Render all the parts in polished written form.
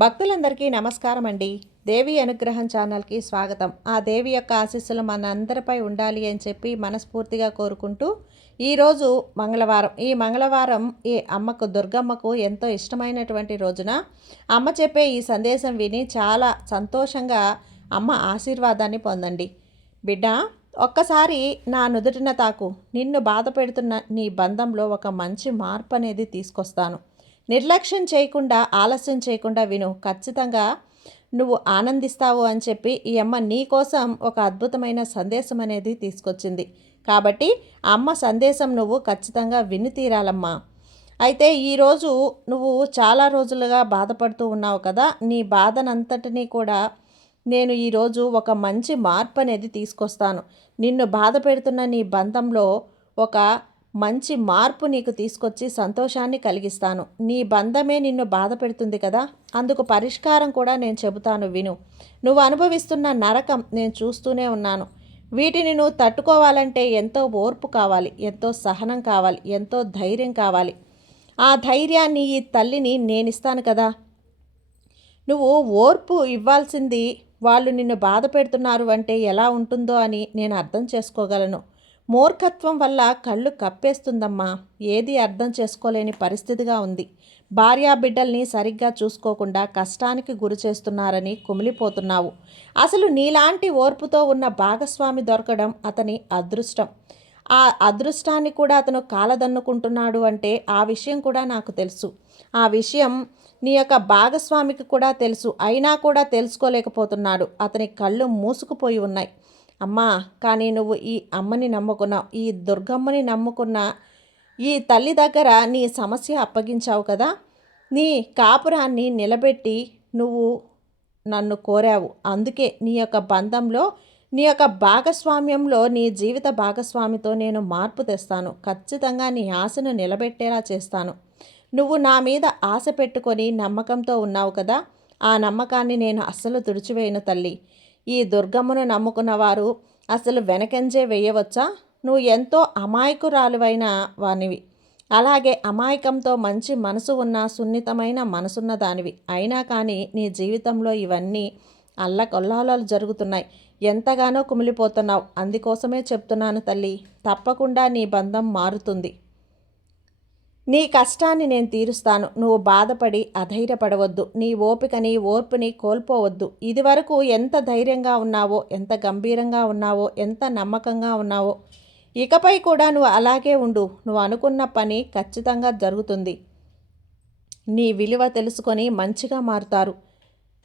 భక్తులందరికీ నమస్కారం అండి. దేవి అనుగ్రహం ఛానల్కి స్వాగతం. ఆ దేవి యొక్క ఆశీస్సులు మన అందరిపై ఉండాలి అని చెప్పి మనస్ఫూర్తిగా కోరుకుంటూ, ఈరోజు మంగళవారం. ఈ మంగళవారం ఈ అమ్మకు, దుర్గమ్మకు ఎంతో ఇష్టమైనటువంటి రోజున అమ్మ చెప్పే ఈ సందేశం విని చాలా సంతోషంగా అమ్మ ఆశీర్వాదాన్ని పొందండి. బిడ్డ, ఒక్కసారి నా నుదుటిన తాకు. నిన్ను బాధ పెడుతున్న నీ బంధంలో ఒక మంచి మార్పు అనేది తీసుకొస్తాను. నిర్లక్ష్యం చేయకుండా, ఆలస్యం చేయకుండా విను. ఖచ్చితంగా నువ్వు ఆనందిస్తావు అని చెప్పి ఈ అమ్మ నీ కోసం ఒక అద్భుతమైన సందేశం అనేది తీసుకొచ్చింది. కాబట్టి అమ్మ సందేశం నువ్వు ఖచ్చితంగా విని తీరాలమ్మా. అయితే ఈరోజు నువ్వు చాలా రోజులుగా బాధపడుతూ ఉన్నావు కదా, నీ బాధనంతటినీ కూడా నేను ఈరోజు ఒక మంచి మార్పు అనేది తీసుకొస్తాను. నిన్ను బాధ పెడుతున్న నీ బంధంలో ఒక మంచి మార్పు నీకు తీసుకొచ్చి సంతోషాన్ని కలిగిస్తాను. నీ బంధమే నిన్ను బాధ పెడుతుంది కదా, అందుకు పరిష్కారం కూడా నేను చెబుతాను విను. నువ్వు అనుభవిస్తున్న నరకం నేను చూస్తూనే ఉన్నాను. వీటిని నువ్వు తట్టుకోవాలంటే ఎంతో ఓర్పు కావాలి, ఎంతో సహనం కావాలి, ఎంతో ధైర్యం కావాలి. ఆ ధైర్యాన్ని ఈ తల్లిని నేనిస్తాను కదా. నువ్వు ఓర్పు ఇవ్వాల్సింది వాళ్ళు నిన్ను బాధ పెడుతున్నారు అంటే ఎలా ఉంటుందో అని నేను అర్థం చేసుకోగలను. మూర్ఖత్వం వల్ల కళ్ళు కప్పేస్తుందమ్మా. ఏది అర్థం చేసుకోలేని పరిస్థితిగా ఉంది. భార్యాబిడ్డల్ని సరిగ్గా చూసుకోకుండా కష్టానికి గురి చేస్తున్నారని కుమిలిపోతున్నావు. అసలు నీలాంటి ఓర్పుతో ఉన్న భాగస్వామి దొరకడం అతని అదృష్టం. ఆ అదృష్టాన్ని కూడా అతను కాలదన్నుకుంటున్నాడు అంటే ఆ విషయం కూడా నాకు తెలుసు. ఆ విషయం నీ యొక్క భాగస్వామికి కూడా తెలుసు. అయినా కూడా తెలుసుకోలేకపోతున్నాడు. అతని కళ్ళు మూసుకుపోయి ఉన్నాయి. అమ్మా, కానీ నువ్వు ఈ అమ్మని నమ్ముకున్నావు, ఈ దుర్గమ్మని నమ్ముకున్న ఈ తల్లి దగ్గర నీ సమస్య అప్పగించావు కదా. నీ కాపురాన్ని నిలబెట్టి నువ్వు నన్ను కోరావు. అందుకే నీ యొక్క బంధంలో, నీ యొక్క భాగస్వామ్యంలో, నీ జీవిత భాగస్వామితో నేను మార్పు తెస్తాను. ఖచ్చితంగా నీ ఆశను నిలబెట్టేలా చేస్తాను. నువ్వు నా మీద ఆశ పెట్టుకొని నమ్మకంతో ఉన్నావు కదా, ఆ నమ్మకాన్ని నేను అస్సలు తుడిచివేయను తల్లి. ఈ దుర్గమ్మను నమ్ముకున్న వారు అసలు వెనకంజే వేయవచ్చా? నువ్వు ఎంతో అమాయకురాలువైన వానివి. అలాగే అమాయకంతో మంచి మనసు ఉన్న, సున్నితమైన మనసున్న దానివి. అయినా కానీ నీ జీవితంలో ఇవన్నీ అల్లకొల్లాలు జరుగుతున్నాయి. ఎంతగానో కుమిలిపోతున్నావు. అందుకోసమే చెప్తున్నాను తల్లి, తప్పకుండా నీ బంధం మారుతుంది. నీ కష్టాన్ని నేను తీరుస్తాను. నువ్వు బాధపడి అధైర్యపడవద్దు. నీ ఓపికని, ఓర్పుని కోల్పోవద్దు. ఇదివరకు ఎంత ధైర్యంగా ఉన్నావో, ఎంత గంభీరంగా ఉన్నావో, ఎంత నమ్మకంగా ఉన్నావో, ఇకపై కూడా నువ్వు అలాగే ఉండు. నువ్వు అనుకున్న పని ఖచ్చితంగా జరుగుతుంది. నీ విలువ తెలుసుకొని మంచిగా మారుతారు.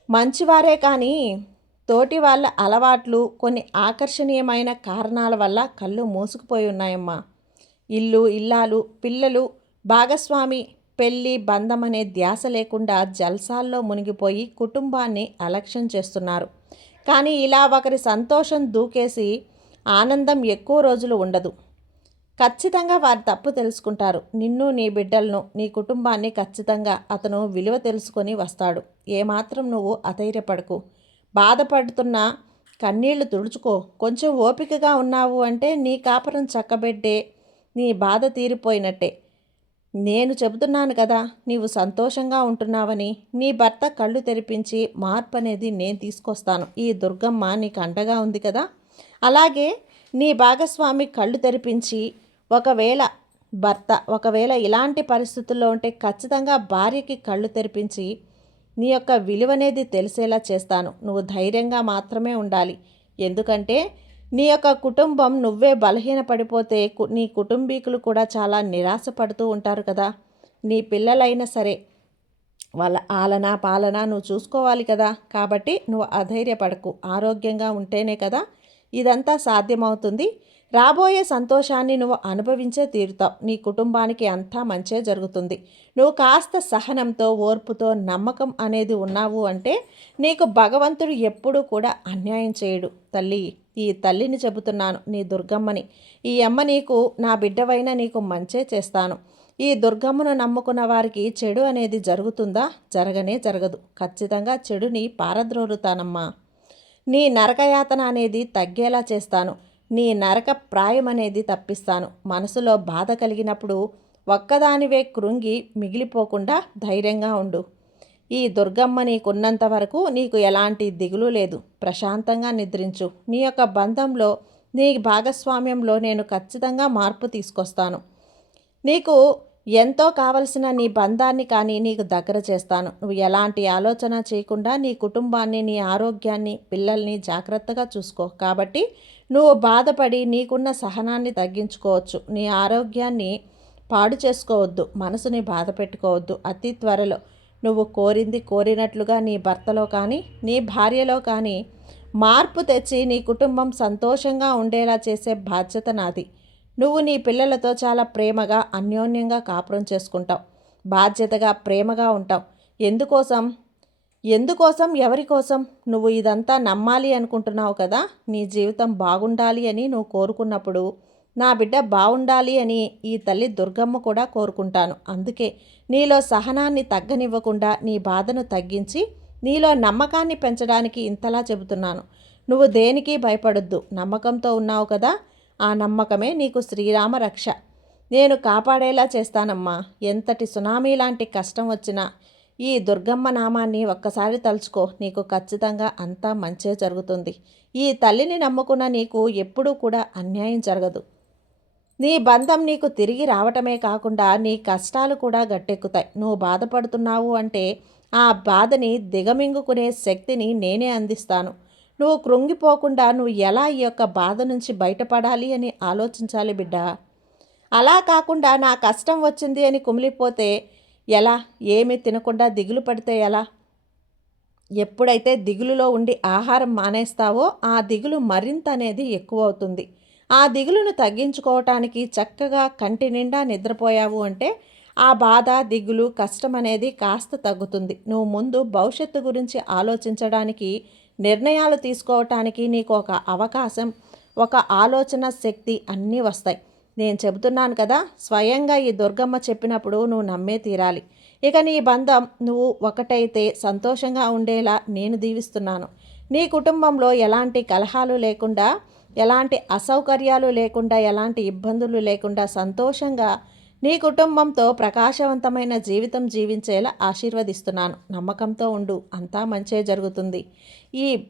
మంచివారే కానీ తోటి వాళ్ళ అలవాట్లు, కొన్ని ఆకర్షణీయమైన కారణాల వల్ల కళ్ళు మూసుకుపోయి ఉన్నాయమ్మా. ఇల్లు, ఇల్లాలు, పిల్లలు, భాగస్వామి, పెళ్ళి, బంధం అనే ధ్యాస లేకుండా జల్సాల్లో మునిగిపోయి కుటుంబాన్ని అలక్ష్యం చేస్తున్నారు. కానీ ఇలా ఒకరి సంతోషం దూకేసి ఆనందం ఎక్కువ రోజులు ఉండదు. ఖచ్చితంగా వారి తప్పు తెలుసుకుంటారు. నిన్ను, నీ బిడ్డలను, నీ కుటుంబాన్ని ఖచ్చితంగా అతను విలువ తెలుసుకొని వస్తాడు. ఏమాత్రం నువ్వు అధైర్యపడకు. బాధపడుతున్న కన్నీళ్లు తుడుచుకో. కొంచెం ఓపికగా ఉన్నావు అంటే నీ కాపురం చక్కబెట్టే, నీ బాధ తీరిపోయినట్టే. నేను చెబుతున్నాను కదా, నీవు సంతోషంగా ఉంటున్నావని. నీ భర్త కళ్ళు తెరిపించి మార్పు అనేది నేను తీసుకొస్తాను. ఈ దుర్గమ్మ నీకు అండగా ఉంది కదా. అలాగే నీ భాగస్వామి కళ్ళు తెరిపించి, ఒకవేళ ఇలాంటి పరిస్థితుల్లో ఉంటే ఖచ్చితంగా భార్యకి కళ్ళు తెరిపించి నీ యొక్క విలువనేది తెలిసేలా చేస్తాను. నువ్వు ధైర్యంగా మాత్రమే ఉండాలి. ఎందుకంటే నీ యొక్క కుటుంబం నువ్వే బలహీనపడిపోతే నీ కుటుంబీకులు కూడా చాలా నిరాశపడుతూ ఉంటారు కదా. నీ పిల్లలైనా సరే వాళ్ళ ఆలన పాలన నువ్వు చూసుకోవాలి కదా. కాబట్టి నువ్వు అధైర్యపడకు. ఆరోగ్యంగా ఉంటేనే కదా ఇదంతా సాధ్యమవుతుంది. రాబోయే సంతోషాన్ని నువ్వు అనుభవించే తీరుతావు. నీ కుటుంబానికి అంతా మంచే జరుగుతుంది. నువ్వు కాస్త సహనంతో, ఓర్పుతో, నమ్మకం అనేది ఉన్నావు అంటే నీకు భగవంతుడు ఎప్పుడూ కూడా అన్యాయం చేయడు. తల్లి, ఈ తల్లిని చెబుతున్నాను, నీ దుర్గమ్మని. ఈ అమ్మ నీకు, నా బిడ్డవైన నీకు మంచే చేస్తాను. ఈ దుర్గమ్మను నమ్ముకున్న వారికి చెడు అనేది జరుగుతుందా? జరగనే జరగదు. ఖచ్చితంగా చెడుని పారద్రోలుతానమ్మా. నీ నరకయాతన అనేది తగ్గేలా చేస్తాను. నీ నరక ప్రాయం అనేది తప్పిస్తాను. మనసులో బాధ కలిగినప్పుడు ఒక్కదానివే కృంగి మిగిలిపోకుండా ధైర్యంగా ఉండు. ఈ దుర్గమ్మ నీకున్నంత వరకు నీకు ఎలాంటి దిగులు లేదు. ప్రశాంతంగా నిద్రించు. నీ యొక్క బంధంలో, నీ భాగస్వామ్యంలో నేను ఖచ్చితంగా మార్పు తీసుకొస్తాను. నీకు ఎంతో కావలసిన నీ బంధాన్ని కానీ నీకు దగ్గర చేస్తాను. నువ్వు ఎలాంటి ఆలోచన చేయకుండా నీ కుటుంబాన్ని, నీ ఆరోగ్యాన్ని, పిల్లల్ని జాగ్రత్తగా చూసుకో. కాబట్టి నువ్వు బాధపడి నీకున్న సహనాన్ని తగ్గించుకోవచ్చు. నీ ఆరోగ్యాన్ని పాడు చేసుకోవద్దు. మనసుని బాధ పెట్టుకోవద్దు. అతి త్వరలో నువ్వు కోరింది కోరినట్లుగా నీ భర్తలో కానీ నీ భార్యలో కానీ మార్పు తెచ్చి నీ కుటుంబం సంతోషంగా ఉండేలా చేసే బాధ్యత నాది. నువ్వు నీ పిల్లలతో చాలా ప్రేమగా అన్యోన్యంగా కాపురం చేసుకుంటావు. బాధ్యతగా ప్రేమగా ఉంటావు. ఎందుకోసం ఎందుకోసం ఎవరి కోసం నువ్వు ఇదంతా నమ్మాలి అనుకుంటున్నావు కదా. నీ జీవితం బాగుండాలి అని నువ్వు కోరుకున్నప్పుడు నా బిడ్డ బాగుండాలి అని ఈ తల్లి దుర్గమ్మ కూడా కోరుకుంటాను. అందుకే నీలో సహనాన్ని తగ్గనివ్వకుండా నీ బాధను తగ్గించి నీలో నమ్మకాన్ని పెంచడానికి ఇంతలా చెబుతున్నాను. నువ్వు దేనికి భయపడొద్దు. నమ్మకంతో ఉన్నావు కదా. ఆ నమ్మకమే నీకు శ్రీరామ రక్ష. నేను కాపాడేలా చేస్తానమ్మా. ఎంతటి సునామీ లాంటి కష్టం వచ్చినా ఈ దుర్గమ్మ నామాన్ని ఒక్కసారి తలుచుకో. నీకు ఖచ్చితంగా అంతా మంచే జరుగుతుంది. ఈ తల్లిని నమ్ముకున్న నీకు ఎప్పుడూ కూడా అన్యాయం జరగదు. నీ బంధం నీకు తిరిగి రావటమే కాకుండా నీ కష్టాలు కూడా గట్టెక్కుతాయి. నువ్వు బాధపడుతున్నావు అంటే ఆ బాధని దిగమింగుకునే శక్తిని నేనే అందిస్తాను. నువ్వు కృంగిపోకుండా నువ్వు ఎలా ఈ యొక్క బాధ నుంచి బయటపడాలి అని ఆలోచించాలి బిడ్డ. అలా కాకుండా నా కష్టం వచ్చింది అని కుమిలిపోతే ఎలా? ఏమీ తినకుండా దిగులు పడితే ఎలా? ఎప్పుడైతే దిగులులో ఉండి ఆహారం మానేస్తావో ఆ దిగులు మరింత అనేది ఎక్కువ అవుతుంది. ఆ దిగులును తగ్గించుకోవటానికి చక్కగా కంటి నిండా నిద్రపోయావు అంటే ఆ బాధ, దిగులు, కష్టం అనేది కాస్త తగ్గుతుంది. నువ్వు ముందు భవిష్యత్తు గురించి ఆలోచించడానికి, నిర్ణయాలు తీసుకోవటానికి నీకు ఒక అవకాశం, ఒక ఆలోచన శక్తి అన్నీ వస్తాయి. నేను చెబుతున్నాను కదా, స్వయంగా ఈ దుర్గమ్మ చెప్పినప్పుడు నువ్వు నమ్మే తీరాలి. ఇక నీ బంధం నువ్వు ఒకటైతే సంతోషంగా ఉండేలా నేను దీవిస్తున్నాను. నీ కుటుంబంలో ఎలాంటి కలహాలు లేకుండా, ఎలాంటి అసౌకర్యాలు లేకుండా, ఎలాంటి ఇబ్బందులు లేకుండా సంతోషంగా నీ కుటుంబంతో ప్రకాశవంతమైన జీవితం జీవించేలా ఆశీర్వదిస్తున్నాను. నమ్మకంతో ఉండు. అంతా మంచే జరుగుతుంది. ఈ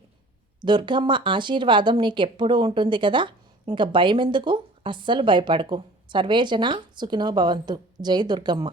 దుర్గమ్మ ఆశీర్వాదం నీకెప్పుడూ ఉంటుంది కదా. ఇంకా భయం ఎందుకు? అస్సలు భయపడకు. సర్వేజన సుఖినో భవంతు. జై దుర్గమ్మ.